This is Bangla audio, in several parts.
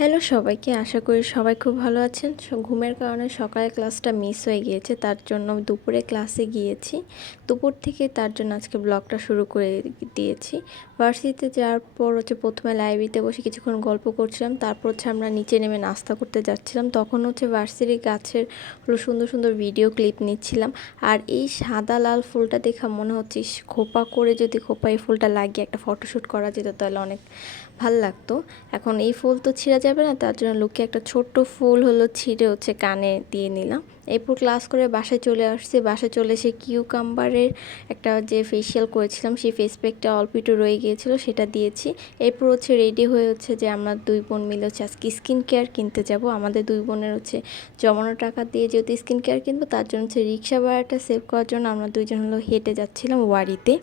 হ্যালো সবাইকে, আশা করি সবাই খুব ভালো আছেন। ঘুমের কারণে সকালের ক্লাসটা মিস হয়ে গিয়েছে, তার জন্য দুপুরে ক্লাসে গিয়েছি। দুপুর থেকে তার জন্য আজকে ব্লগটা শুরু করে দিয়েছি। ভার্সিটিতে যাওয়ার পর প্রথমে লাইব্রেরিতে বসে কিছুক্ষণ গল্প করছিলাম, তারপর আমরা নিচে নেমে নাস্তা করতে যাচ্ছিলাম। তখন ভার্সিটির গাছের সুন্দর সুন্দর ভিডিও ক্লিপ নিচ্ছিলাম। আর এই সাদা লাল ফুলটা দেখা মনে হচ্ছে খোপা করে যদি খোপায় এই ফুলটা লাগিয়ে একটা ফটোশ্যুট করা যেত তাহলে অনেক ভাল লাগতো। এখন এই ফুল তো ছিঁড়া যাবে না, তার জন্য লুকে একটা ছোট্ট ফুল ছিঁড়ে কানে দিয়ে নিলাম। এরপর ক্লাস করে বাসায় চলে আসছি। বাসায় চলে এসে কিউকাম্বারের একটা যে ফেসিয়াল করেছিলাম সেই ফেস প্যাকটা অল্প একটু রয়ে গিয়েছিলো, সেটা দিয়েছি। এরপর রেডি হয়ে যে আমরা দুই বোন মিলে আজকে স্কিন কেয়ার কিনতে যাব। আমাদের দুই বোনের জমানো টাকা দিয়ে যেহেতু স্কিন কেয়ার কিনবো, তার জন্য রিক্সা ভাড়াটা সেভ করার জন্য আমরা দুইজন হেঁটে যাচ্ছিলাম ওয়ারিতে।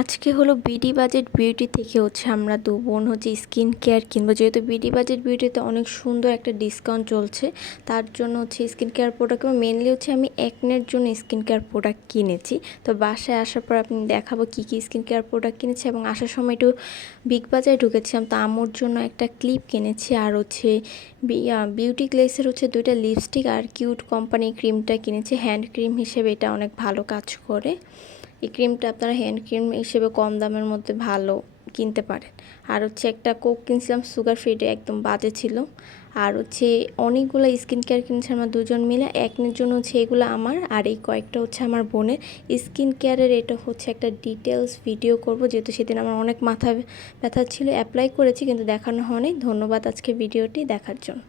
আজকে বিডি বাজেট বিউটি থেকে আমরা দু বোন স্কিন কেয়ার কিনবো। যেহেতু বিডি বাজেট বিউটিতে অনেক সুন্দর একটা ডিসকাউন্ট চলছে, তার জন্য স্কিন কেয়ার প্রোডাক্ট মেনলি আমি একনের জন্য স্কিন কেয়ার প্রোডাক্ট কিনেছি। তো বাসায় আসার পর আপনি দেখাবো কী কী স্কিন কেয়ার প্রোডাক্ট কিনেছি। এবং আসার সময় একটু বিগ বাজারে ঢুকেছিলাম, তো আম্মুর জন্য একটা ক্লিপ কিনেছি। আর বিউটি গ্লেসের দুইটা লিপস্টিক আর কিউট কোম্পানির ক্রিমটা কিনেছি। হ্যান্ড ক্রিম হিসেবে এটা অনেক ভালো কাজ করে। এই ক্রিমটা আপনারা হ্যান্ড ক্রিম হিসেবে কম দামের মধ্যে ভালো কিনতে পারেন। আর একটা কোক কিনছিলাম সুগার ফ্রিটা, একদম বাজে ছিল। আর অনেকগুলো স্কিন কেয়ার কিনেছি আমরা দুজন মিলে। একনের জন্য এগুলো আমার, আর এই কয়েকটা আমার বোনের। স্কিন কেয়ারের এটা একটা ডিটেলস ভিডিও করব, যেহেতু সেদিন আমার অনেক মাথা ব্যথা ছিল। অ্যাপ্লাই করেছি কিন্তু দেখানো হয়নি। ধন্যবাদ আজকে ভিডিওটি দেখার জন্য।